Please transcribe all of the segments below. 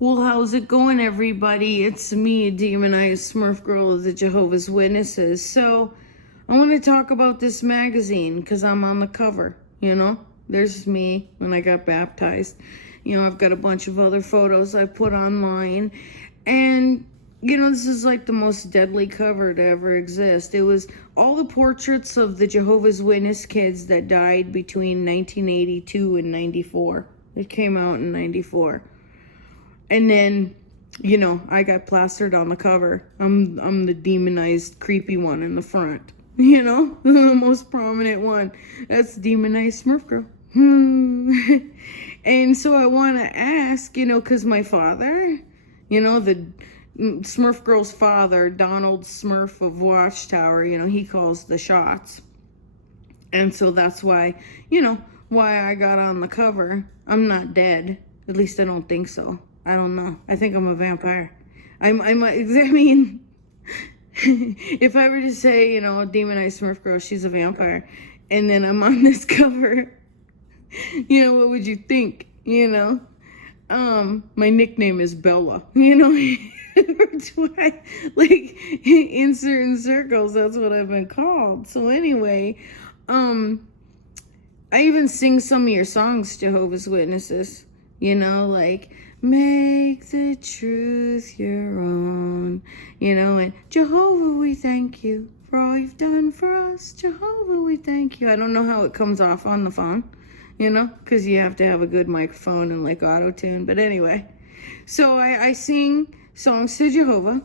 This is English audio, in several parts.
Well, how's it going, everybody? It's me, Demonized Smurf Girl of the Jehovah's Witnesses. So, I want to talk about this magazine because I'm on the cover, There's me when I got baptized. I've got a bunch of other photos I put online. And, this is like the most deadly cover to ever exist. It was all the portraits of the Jehovah's Witness kids that died between 1982 and 94. It came out in 94. And then, I got plastered on the cover. I'm the demonized, creepy one in the front. The most prominent one. That's demonized Smurf Girl. And so I want to ask, because my father, the Smurf Girl's father, Donald Smurf of Watchtower, he calls the shots. And so that's why, why I got on the cover. I'm not dead. At least I don't think so. I don't know. I think I'm a vampire. I mean, if I were to say, demonized Smurf Girl, she's a vampire, and then I'm on this cover, what would you think? My nickname is Bella. That's why, like, in certain circles, that's what I've been called. So anyway, I even sing some of your songs, Jehovah's Witnesses. Like, make the truth your own, and Jehovah, we thank you for all you've done for us. Jehovah, we thank you. I don't know how it comes off on the phone, because you have to have a good microphone and like auto-tune. But anyway, so I sing songs to Jehovah,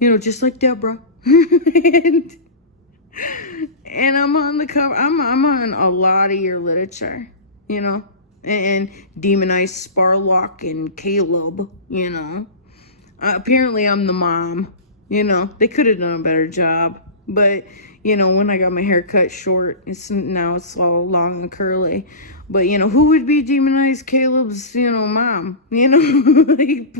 just like Deborah. and I'm on the cover. I'm on a lot of your literature, and demonized Sparlock and Caleb, apparently I'm the mom, they could have done a better job, but, when I got my hair cut short, now it's all long and curly, but, who would be demonized Caleb's, mom, like,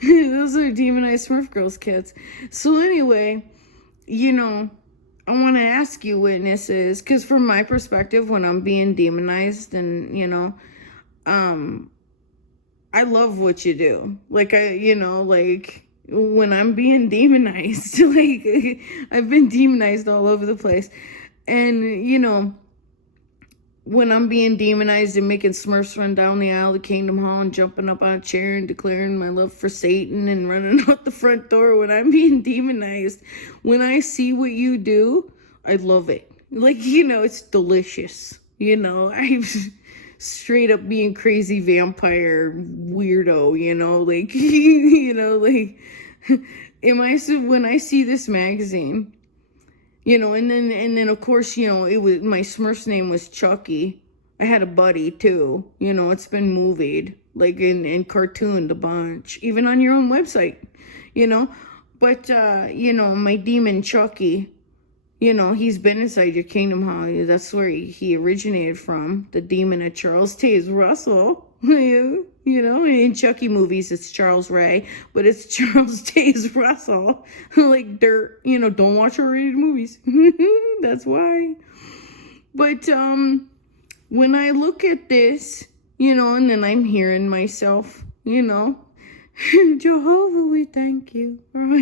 those are demonized Smurf Girls kids. So anyway, I want to ask you, witnesses, because from my perspective, when I'm being demonized and, I love what you do. Like, like, when I'm being demonized, like, I've been demonized all over the place. And, when I'm being demonized and making Smurfs run down the aisle to Kingdom Hall and jumping up on a chair and declaring my love for Satan and running out the front door, when I'm being demonized, when I see what you do, I love it. Like, it's delicious. I'm straight up being crazy vampire weirdo, like, when I see this magazine, and then of course, it was, my Smurf's name was Chucky. I had a buddy too, it's been movied, like, and cartooned a bunch, even on your own website, but, my demon Chucky, he's been inside your Kingdom Hall. That's where he originated from, the demon of Charles Taze Russell. In Chucky movies, it's Charles Ray, but it's Charles Taze Russell. Like dirt, don't watch R-rated movies. That's why. But, when I look at this, and then I'm hearing myself, Jehovah, we thank you. When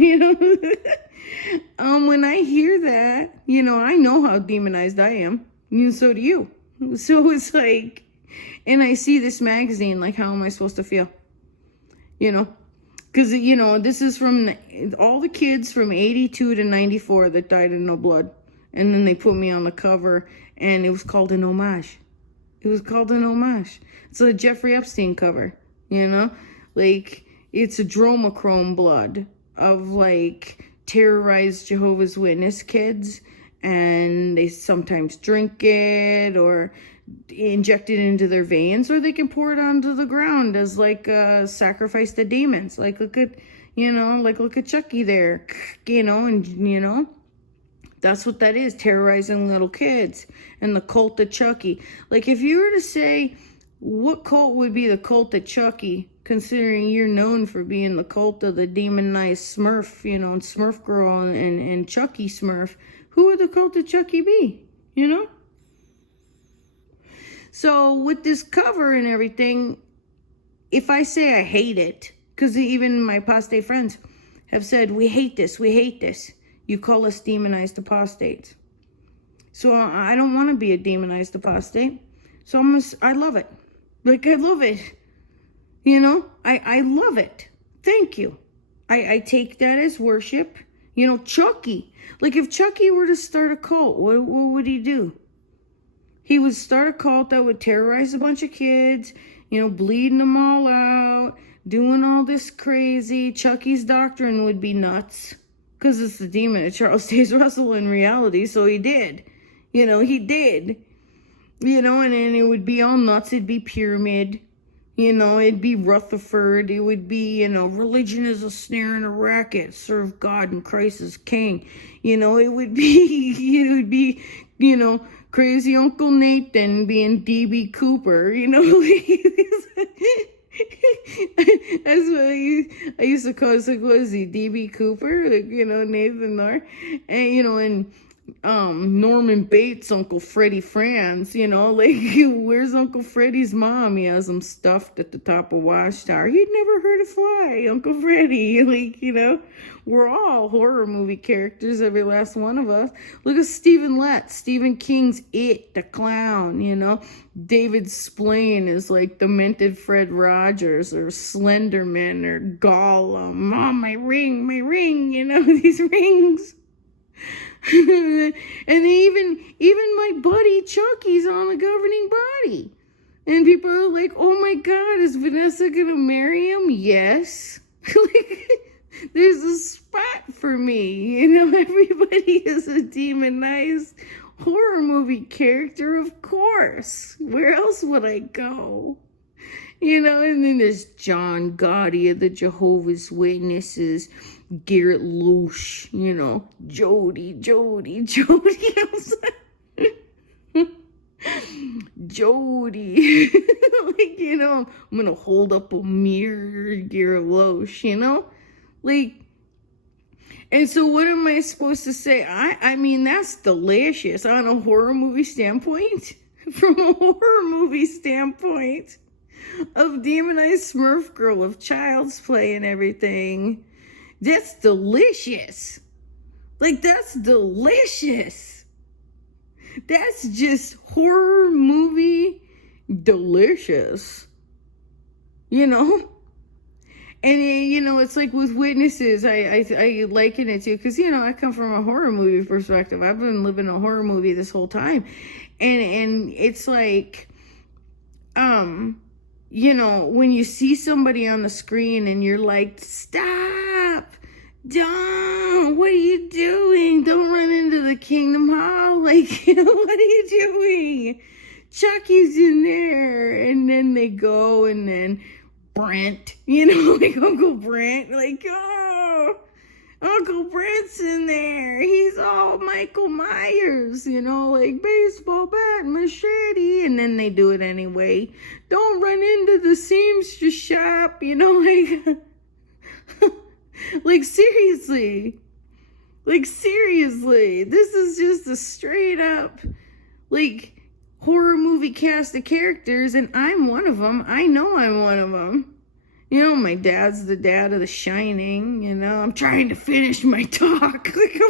I hear that, I know how demonized I am. So do you. So it's like, and I see this magazine, like, how am I supposed to feel? Because, this is from all the kids from 82 to 94 that died in no blood. And then they put me on the cover, and it was called an homage. It's a Jeffrey Epstein cover, like, it's a dromochrome blood of, like, terrorized Jehovah's Witness kids, and they sometimes drink it or inject it into their veins, or they can pour it onto the ground as, like, a sacrifice to demons. Like, look at CHUCKY there, and, that's what that is, terrorizing little kids. And the cult of Chucky. Like, if you were to say, what cult would be the cult of Chucky, considering you're known for being the cult of the demonized Smurf, and Smurf Girl and Chucky Smurf, who would the cult of Chucky be, So with this cover and everything, if I say I hate it, because even my apostate friends have said, we hate this, you call us demonized apostates. So I don't want to be a demonized apostate. So I love it. Like, I love it. You know, I love it. Thank you. I take that as worship. You know, Chucky. Like, if Chucky were to start a cult, what would he do? He would start a cult that would terrorize a bunch of kids, you know, bleeding them all out, doing all this crazy. Chucky's doctrine would be nuts, because it's the demon of Charles Taze Russell in reality, so he did. You know, he did. You know, and then it would be all nuts. It'd be pyramid. You know, it'd be Rutherford. It would be, you know, religion is a snare and a racket. Serve God and Christ as King. You know, it would be, you know, crazy Uncle Nathan being D.B. Cooper. You know, that's what I used to call it. Like, what is he, D.B. Cooper? Like, you know, Nathan North. And, you know, and Norman Bates, Uncle Freddie Franz, you know, like, where's Uncle Freddie's mom? He has him stuffed at the top of Watchtower. He'd never heard a fly, Uncle Freddie. Like, you know, we're all horror movie characters, every last one of us. Look at Stephen King's It, the clown, you know. David Splane is like demented Fred Rogers, or Slenderman, or Gollum. Oh, my ring, you know, these rings. And even my buddy Chucky's on the governing body, and people are like, "Oh my God, is Vanessa gonna marry him?" Yes. Like, there's a spot for me, you know. Everybody is a demonized horror movie character, of course. Where else would I go? You know, and then there's John Gotti of the Jehovah's Witnesses, Garrett Loosh, you know, Jody. Jody. Like, you know, I'm gonna hold up a mirror, Garrett Loosh, you know? Like, and so what am I supposed to say? I mean, that's delicious on a horror movie standpoint. From a horror movie standpoint of demonized Smurf girl, of Child's Play and everything. That's delicious. Like, that's delicious. That's just horror movie delicious. You know? And, you know, it's like with Witnesses, I liken it to, because, you know, I come from a horror movie perspective. I've been living a horror movie this whole time. And it's like, you know, when you see somebody on the screen and you're like, stop, don't, what are you doing? Don't run into the Kingdom Hall. Like, you know, what are you doing? Chucky's in there. And then they go, and then Brent, you know, like Uncle Brent, like, oh, Uncle Brent's in there. He's all Michael Myers, you know, like baseball bat, machete, and then they do it anyway. Don't run into the seamstress shop, you know, like, like seriously, this is just a straight up, like, horror movie cast of characters, and I'm one of them. I know I'm one of them. You know, my dad's the dad of The Shining, you know. I'm trying to finish my talk. Like,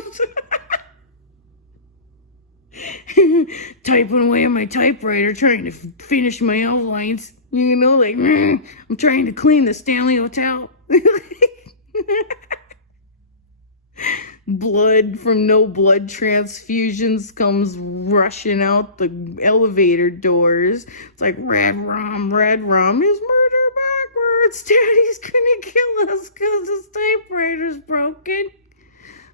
I'm typing away on my typewriter, trying to finish my outlines. You know, like, I'm trying to clean the Stanley Hotel. Blood from no blood transfusions comes rushing out the elevator doors. It's like, red rum is murder backwards. Daddy's gonna kill us because his typewriter's broken.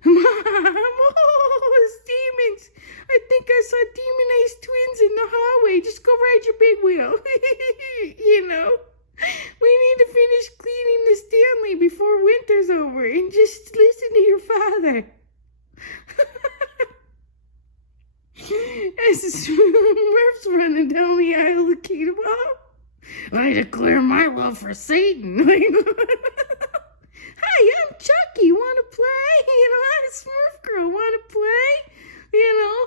Mom, oh, it's demons. I think I saw demonized twins in the hallway. Just go ride your big wheel. You know? We need to finish cleaning the Stanley before winter's over, and just listen to your father. As Smurf's running down the aisle of Kingdom Hall, I declare my love for Satan. Hi, I'm Chucky. Want to play? You know, I'm a Smurf girl. Want to play? You know?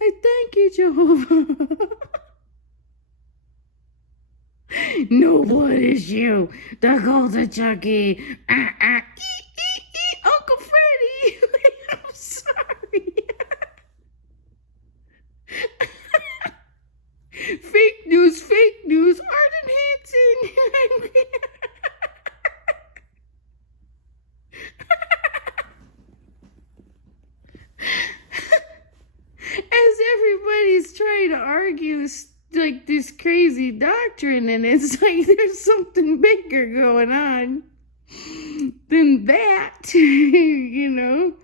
I thank you, Jehovah. No blood issue. The cult of Chucky. Uncle Freddy. I'm sorry. Fake news, fake news. Arden Hanson. As everybody's trying to argue like this crazy doctrine, and it's like there's something bigger going on than that, you know.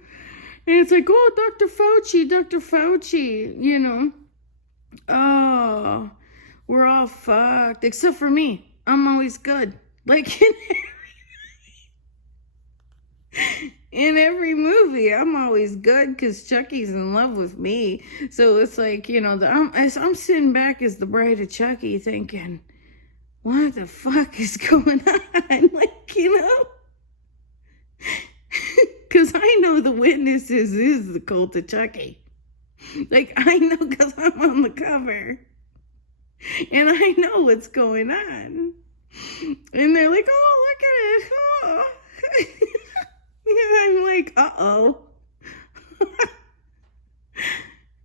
And it's like, oh, Dr. Fauci, you know. Oh, we're all fucked, except for me. I'm always good. Like in every movie, I'm always good because Chucky's in love with me. So it's like, you know, I'm sitting back as the bride of Chucky thinking, what the fuck is going on? Like, you know? Because I know the witnesses is the cult of Chucky. Like, I know because I'm on the cover. And I know what's going on. And they're like, oh, look at it. Oh. And I'm like, uh-oh.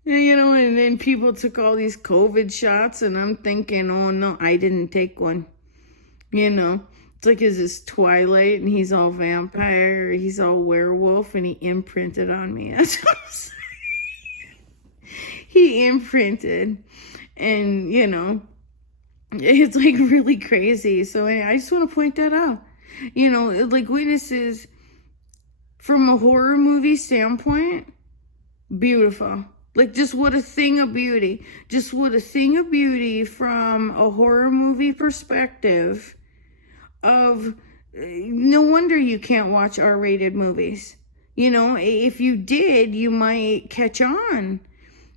You know, and then people took all these COVID shots, and I'm thinking, oh, no, I didn't take one. You know, it's like, is this Twilight, and he's all vampire, or he's all werewolf, and he imprinted on me. That's what I'm saying. He imprinted, and, you know, it's like really crazy. So I just want to point that out. You know, like witnesses from a horror movie standpoint, beautiful. Like, just what a thing of beauty. Just what a thing of beauty from a horror movie perspective of, no wonder you can't watch R-rated movies. You know, if you did, you might catch on.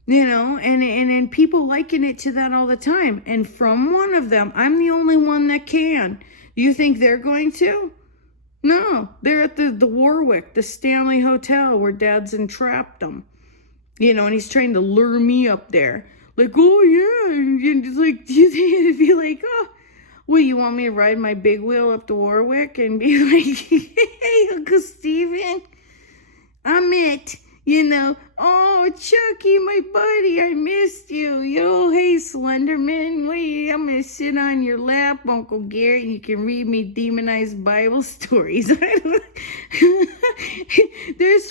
You know, and people liken it to that all the time. And from one of them, I'm the only one that can. Do you think they're going to? No, they're at the Warwick, the Stanley Hotel where Dad's entrapped them. You know, and he's trying to lure me up there. Like, oh yeah, and it's like, do you think it'd be like, oh, well, you want me to ride my big wheel up to Warwick and be like, hey, Uncle Steven, I'm it. You know, oh, Chucky, my buddy, I missed you. Yo, hey, Slenderman, wait, I'm going to sit on your lap, Uncle Garrett, and you can read me demonized Bible stories. There's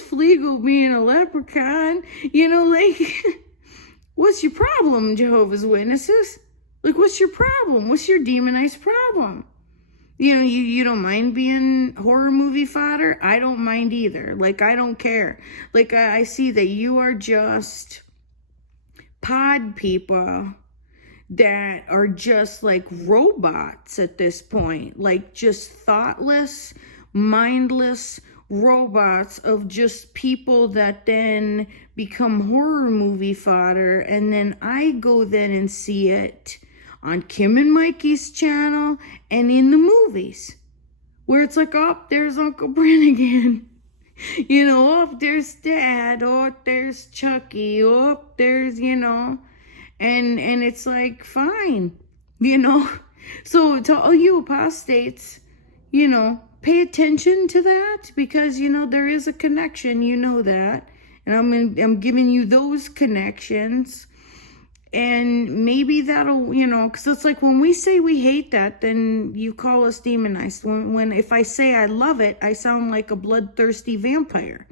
Fleagle being a leprechaun. You know, like, what's your problem, Jehovah's Witnesses? Like, what's your problem? What's your demonized problem? You know, you don't mind being horror movie fodder? I don't mind either. Like, I don't care. Like, I see that you are just pod people that are just like robots at this point. Like, just thoughtless, mindless robots of just people that then become horror movie fodder. And then I go then and see it on Kim and Mikey's channel and in the movies where it's like, oh, there's Uncle Brannigan, you know, oh, there's Dad, oh, there's Chucky, oh, there's, you know, and it's like, fine, you know. So to all you apostates, you know, pay attention to that, because, you know, there is a connection, you know that, and I'm giving you those connections. And maybe that'll, you know, because it's like when we say we hate that, then you call us demonized. When if I say I love it, I sound like a bloodthirsty vampire,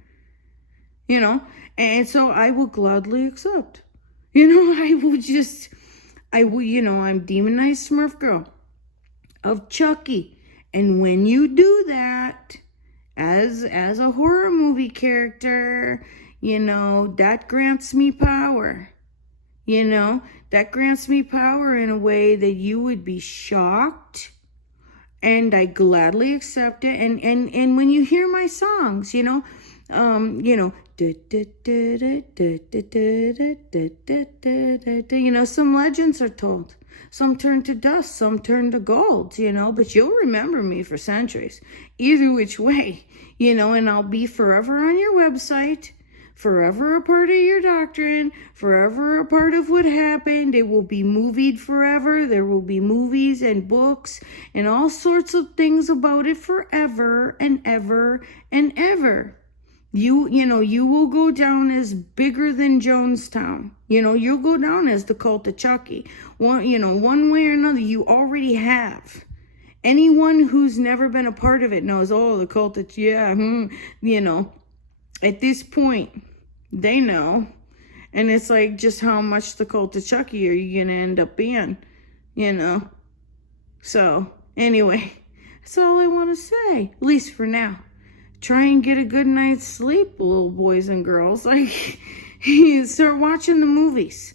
you know. And so I will gladly accept. You know, you know, I'm demonized Smurf girl of Chucky. And when you do that, as a horror movie character, you know, that grants me power. You know, that grants me power in a way that you would be shocked, and I gladly accept it. And when you hear my songs, you know, you know, some legends are told. Some turn to dust, some turn to gold, you know, but you'll remember me for centuries. Either which way, you know, and I'll be forever on your website, forever a part of your doctrine, forever a part of what happened. It will be movied forever. There will be movies and books and all sorts of things about it forever and ever and ever. You will go down as bigger than Jonestown. You'll go down as the cult of Chucky. One way or another, you already have. Anyone who's never been a part of it knows, oh, the cult of, at this point, they know. And it's like, just how much the cult of Chucky are you going to end up being, So, anyway, that's all I want to say, at least for now. Try and get a good night's sleep, little boys and girls. Like, start watching the movies,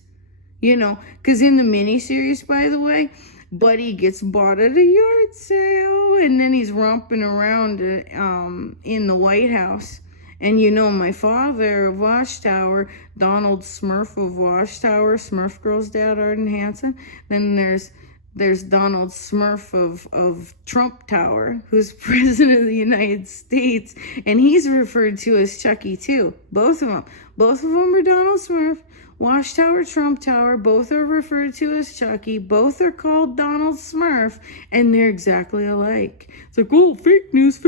because in the miniseries, by the way, Buddy gets bought at a yard sale, and then he's romping around in the White House. And my father of Watchtower, Donald Smurf of Watchtower, Smurf Girl's dad, Arden Hanson. Then there's Donald Smurf of Trump Tower, who's president of the United States, and he's referred to as Chucky too. Both of them are Donald Smurf. Watchtower, Trump Tower, both are referred to as Chucky. Both are called Donald Smurf, and they're exactly alike. It's like, oh, fake news,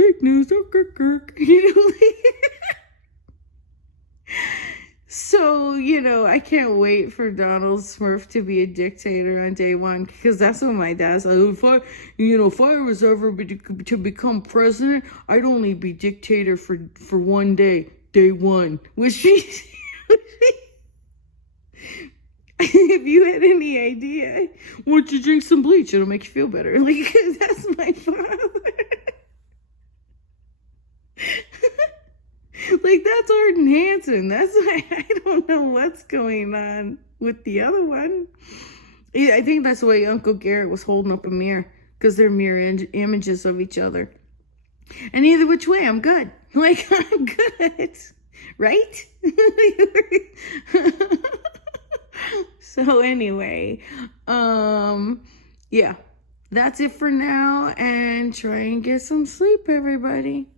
So, I can't wait for Donald Smurf to be a dictator on day one, because that's what my dad said. If I was ever to become president, I'd only be dictator for one day one, which means, if you had any idea, why don't you drink some bleach? It'll make you feel better. Like, that's my father. Like, that's Arden Hanson. That's why I don't know what's going on with the other one. I think that's why Uncle Garrett was holding up a mirror, because they're mirror images of each other. And either which way, I'm good. Like, I'm good. Right? So anyway, yeah, that's it for now, and try and get some sleep, everybody.